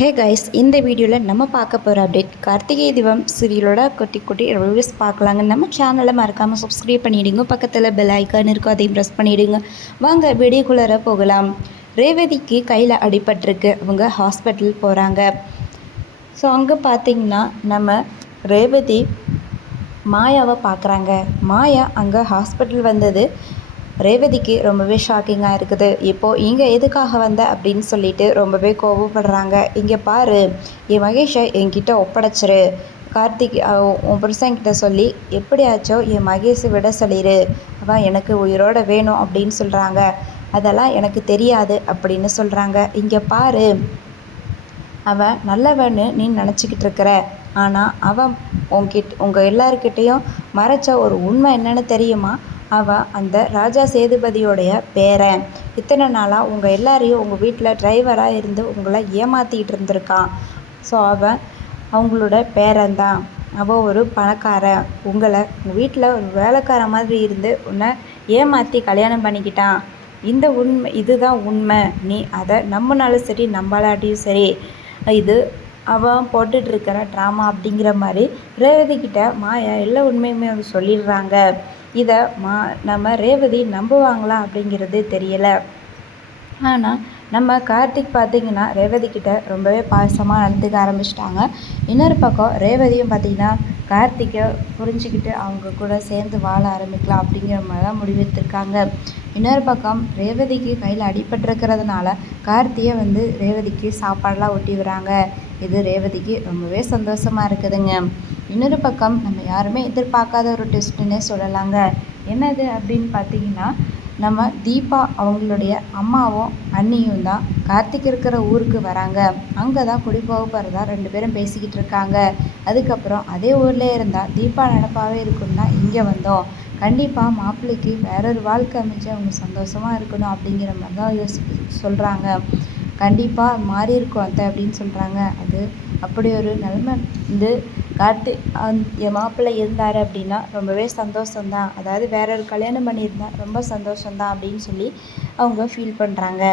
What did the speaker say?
Hey guys, இந்த வீடியோவில் நம்ம பார்க்க போகிற அப்டேட் கார்த்திகை தீபம் சீரியலோட குட்டி ரிவ்யூஸ் பார்க்கலாங்க. நம்ம சேனலை மறக்காமல் சப்ஸ்கிரைப் பண்ணிவிடுங்க. பக்கத்தில் பெல் ஐக்கான் இருக்கும், அதையும் ப்ரெஸ் பண்ணிவிடுங்க. வாங்க வீடியோக்குள்ளார போகலாம். ரேவதிக்கு கையில் அடிபட்டிருக்கு, அவங்க ஹாஸ்பிட்டல் போகிறாங்க. ஸோ அங்கே பார்த்திங்கன்னா நம்ம ரேவதி மாயாவை பார்க்குறாங்க. மாயா அங்கே ஹாஸ்பிட்டல் வந்தது ரேவதிக்கு ரொம்பவே ஷாக்கிங்காக இருக்குது. இப்போது இங்கே எதுக்காக வந்த அப்படின்னு சொல்லிட்டு ரொம்பவே கோபப்படுறாங்க. இங்கே பாரு, என் மகேஷை என்கிட்ட ஒப்படைச்சிரு. கார்த்திக் உன் புருஷன்கிட்ட சொல்லி எப்படியாச்சோ என் மகேஷை விட சொல்லிடு. அவன் எனக்கு உயிரோட வேணும் அப்படின்னு சொல்கிறாங்க. அதெல்லாம் எனக்கு தெரியாது அப்படின்னு சொல்கிறாங்க. இங்கே பாரு, அவன் நல்லவன்னு நீ நினச்சிக்கிட்டு இருக்கிற, ஆனால் அவன் உங்கள் எல்லாருக்கிட்டேயும் மறைச்ச ஒரு உண்மை என்னன்னு தெரியுமா? அவன் அந்த ராஜா சேதுபதியோடைய பேரன். இத்தனை நாளாக உங்கள் எல்லாரையும் உங்கள் வீட்டில் டிரைவராக இருந்து உங்களை ஏமாற்றிக்கிட்டு இருந்திருக்கான். ஸோ அவன் அவங்களோட பேரன் தான். அவன் ஒரு பணக்காரன். உங்கள் வீட்டில் ஒரு வேலைக்கார மாதிரி இருந்து உன்னை ஏமாற்றி கல்யாணம் பண்ணிக்கிட்டான். இந்த உண்மை, இதுதான் உண்மை. நீ அதை நம்பினாலும் சரி நம்பலாட்டியும் சரி, இது அவன் போட்டுட்ருக்கிற ட்ராமா அப்படிங்கிற மாதிரி ரேவதிக்கிட்ட மாயா எல்லா உண்மையுமே வந்து சொல்லிடுறாங்க. இதை நம்ம ரேவதி நம்புவாங்களா அப்படிங்கிறது தெரியலை. ஆனால் நம்ம கார்த்திக் பார்த்திங்கன்னா ரேவதிக்கிட்ட ரொம்பவே பாசமாக நடந்துக்க ஆரம்பிச்சிட்டாங்க. இன்னொரு பக்கம் ரேவதியும் பார்த்திங்கன்னா கார்த்திக்கை புரிஞ்சுக்கிட்டு அவங்க கூட சேர்ந்து வாழ ஆரம்பிக்கலாம் அப்படிங்கிற மாதிரி தான் முடிவெடுத்திருக்காங்க. இன்னொரு பக்கம் ரேவதிக்கு கையில் அடிபட்டிருக்கிறதுனால கார்த்தியை வந்து ரேவதிக்கு சாப்பாடெலாம் ஊட்டி விடுறாங்க. இது ரேவதிக்கு ரொம்பவே சந்தோஷமாக இருக்குதுங்க. இன்னொரு பக்கம் நம்ம யாருமே எதிர்பார்க்காத ஒரு டெஸ்ட்டுன்னே சொல்லலாங்க. என்னது அப்படின்னு பார்த்திங்கன்னா, நம்ம தீபா அவங்களுடைய அம்மாவும் அண்ணியும் தான் கார்த்திக் இருக்கிற ஊருக்கு வராங்க. அங்கே தான் குடி போக போகிறதா 2 பேரும் பேசிக்கிட்டு இருக்காங்க. அதுக்கப்புறம் அதே ஊரில் இருந்தால் தீபா நினப்பாகவே இருக்குன்னு தான் இங்கே வந்தோம். கண்டிப்பாக மாப்பிள்ளைக்கு வேறொரு வாழ்க்கை அமைச்சு அவங்க சந்தோஷமாக இருக்கணும் அப்படிங்கிற மாதிரி தான் சொல்கிறாங்க. கண்டிப்பாக மாறி இருக்கும் அத்தை அப்படின்னு சொல்கிறாங்க. அது அப்படி ஒரு நிலைமை வந்து என் மாப்பிள்ளை இருந்தார் அப்படின்னா ரொம்பவே சந்தோஷந்தான். அதாவது வேற ஒரு கல்யாணம் பண்ணியிருந்தா ரொம்ப சந்தோஷந்தான் அப்படின்னு சொல்லி அவங்க ஃபீல் பண்ணுறாங்க.